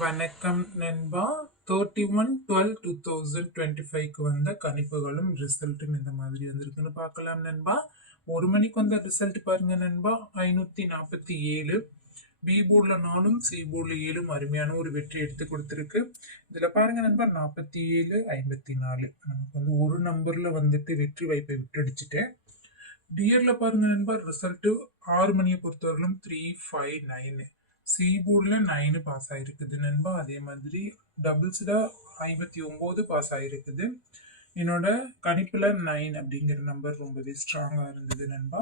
வணக்கம் நண்பா. 31/12/2025க்கு வந்த கணிப்புகளும் ரிசல்ட்டும் இந்த மாதிரி வந்திருக்குன்னு பார்க்கலாம் நண்பா. 1 மணிக்கு வந்த ரிசல்ட் பாருங்க நண்பா. 547. பி போர்டில் 4ம் சி போர்டில் 7ம் அருமையான ஒரு வெற்றி எடுத்து கொடுத்துருக்கு. இதில் பாருங்க நண்பா, 47 54 நமக்கு வந்து ஒரு நம்பர்ல வந்துட்டு வெற்றி வாய்ப்பை விட்டுடிச்சுட்டேன். டியர்ல பாருங்க நண்பா, ரிசல்ட் 6 மணியை பொறுத்தவரையிலும் 359. சி போர்டில் 9 பாஸ் ஆயிருக்குது நண்பா. அதே மாதிரி டபுள்ஸ்ல 59 பாஸ் ஆயிருக்குது. என்னோட கணிப்புல 9 அப்படிங்கிற நம்பர் ரொம்பவே ஸ்ட்ராங்கா இருந்தது நண்பா.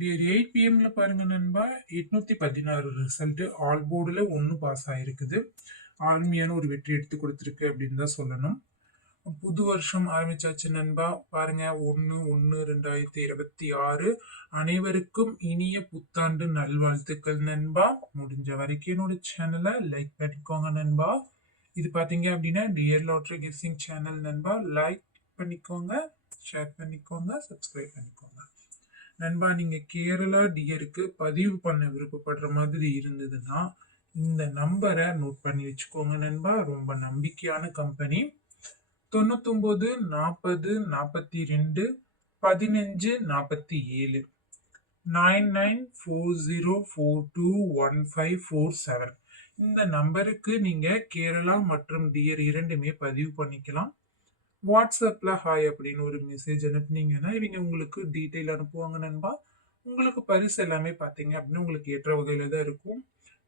டியர் 8 PM பாருங்க நண்பா, 816 ரிசல்ட். ஆல் போர்டுல 1 பாஸ் ஆயிருக்குது. ஆளுமையான ஒரு வெற்றி எடுத்து கொடுத்துருக்கு அப்படின்னு தான் சொல்லணும். புது வருஷம் ஆரம்பிச்சாச்சு நண்பா. பாருங்க, 1/1/2026. அனைவருக்கும் இனிய புத்தாண்டு நல்வாழ்த்துக்கள் நண்பா. முடிஞ்ச வரைக்கும் என்னோட சேனலை லைக் பண்ணிக்கோங்க நண்பா. இது பாத்தீங்க அப்படின்னா டியர் லாட்டரி கெஸ்ஸிங் சேனல் நண்பா. லைக் பண்ணிக்கோங்க, ஷேர் பண்ணிக்கோங்க, சப்ஸ்கிரைப் பண்ணிக்கோங்க நண்பா. நீங்க கேரளா டியருக்கு பதிவு பண்ண விருப்பப்படுற மாதிரி இருந்ததுன்னா இந்த நம்பரை நோட் பண்ணி வச்சுக்கோங்க நண்பா. ரொம்ப நம்பிக்கையான கம்பெனி. 99 40 42 15 47 9940421547. இந்த நம்பருக்கு நீங்க கேரளா மற்றும் டியர் இரண்டுமே பதிவு பண்ணிக்கலாம். வாட்ஸ்அப்ல ஹாய் அப்படின்னு ஒரு மெசேஜ் அனுப்புனீங்கன்னா இவங்க உங்களுக்கு டீட்டெயில் அனுப்புவாங்க நண்பா. உங்களுக்கு பரிசு எல்லாமே பார்த்தீங்க அப்படின்னா உங்களுக்கு ஏற்ற வகையில தான் இருக்கும்.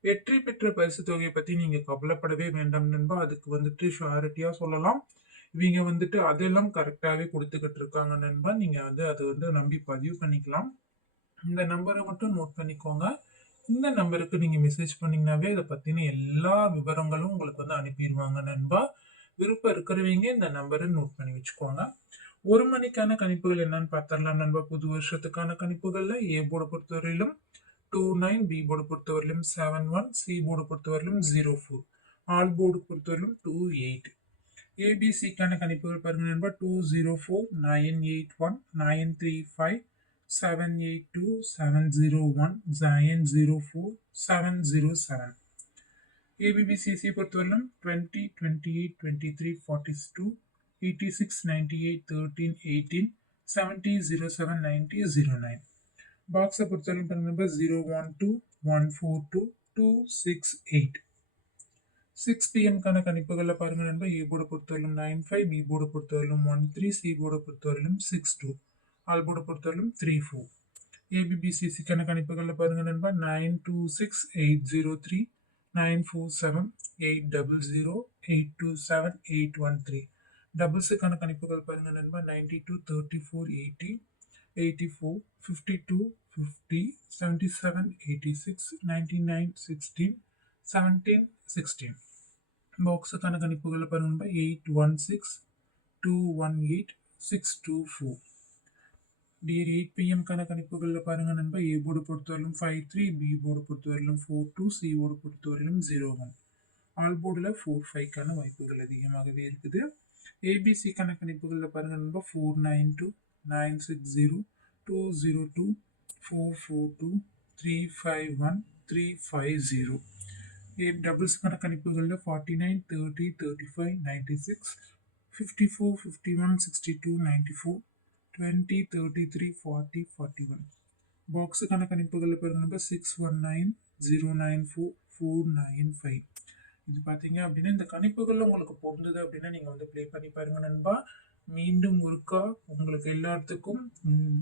வெற்றி பெற்ற பரிசு தொகையை பத்தி நீங்க கவலைப்படவே வேண்டாம் நண்பா. அதுக்கு வந்துட்டு ஷுவாரிட்டியா சொல்லலாம். இவங்க வந்துட்டு அதெல்லாம் கரெக்டாகவே கொடுத்துக்கிட்டு இருக்காங்க நண்பா. நீங்க வந்து அதை வந்து நம்பி பதிவு பண்ணிக்கலாம். இந்த நம்பரை மட்டும் நோட் பண்ணிக்கோங்க. இந்த நம்பருக்கு நீங்க மெசேஜ் பண்ணீங்கன்னாவே அதை பத்தின எல்லா விவரங்களும் உங்களுக்கு வந்து அனுப்பிடுவாங்க நண்பா. விருப்பம் இருக்கிறவங்க இந்த நம்பரை நோட் பண்ணி வச்சுக்கோங்க. 1 மணிக்கான கணிப்புகள் என்னன்னு பார்த்தரலாம் நண்பா. புது வருஷத்துக்கான கணிப்புகள்ல ஏ போர்டை பொறுத்தவரையிலும் 29, பி போர்டை பொறுத்தவரையிலும் 71, சி போர்டை பொறுத்தவரையிலும் 04, ஆல் போர்டு பொறுத்தவரையிலும் 28. ஏபிசிக்கான கணிப்புகள் பாருங்க நண்பா. 204 981 935 782 701 904 707. ஏபிபிசிசி பொறுத்தவரையிலும் 20 28 23 42 86 98 13 18 70 07 90 09. பாக்ஸை பொறுத்தவரைக்கும் பாருங்க நண்பா. 012 142 268. 6 PM கணிப்புகள்ல பாருங்க நண்பா. ஏ போர்டை பொறுத்தவரையிலும் 95, பி போர்டை பொறுத்தவரையிலும் 13, சி போர்டை பொறுத்தவரையிலும் 62, ஆல் போர்டை பொறுத்தவரையிலும் 34. ஏபிபிசிசிக்கான கணிப்புகள்ல பாருங்க நண்பா. 926 803 947 800 827 813. டபுள்ஸுக்கான கணிப்புகள் பாருங்க நண்பா. 92 34 80 84 52 50 77 86 99 16 17 16. பாக்ஸுக்கான கணிப்புகளை பாருங்க. 816 218 624. டியர் 8 PM கணிப்புகளில் பாருங்க நண்பா. ஏ போர்டு பொறுத்தவரையிலும் 53, பி போர்டு பொறுத்தவரையிலும் 42, சி போர்டு பொறுத்தவரையிலும் 01, ஆல் போர்டில் 45 வாய்ப்புகள் அதிகமாகவே இருக்குது. ஏபிசி கணிப்புகளில் பாருங்க நண்பா. 492 960 202 442 351 350. டபுள்ஸ்க்கான கணிப்புகளில் 49 30 35 96 54 51 62 94 20 33 40 41. பாக்ஸுக்கான கணிப்புகளில் பாருங்க 619 094 495. இது பார்த்தீங்க அப்படின்னா இந்த கணிப்புகளில் உங்களுக்கு பொருந்தது அப்படின்னா நீங்கள் வந்து ப்ளே பண்ணி பாருங்க நண்பா. மீண்டும் ஒருக்கா உங்களுக்கு எல்லாத்துக்கும்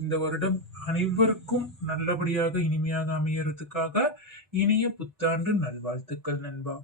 இந்த வருடம் அனைவருக்கும் நல்லபடியாக இனிமையாக அமையறதுக்காக இனிய புத்தாண்டு நல்வாழ்த்துக்கள் நண்பா.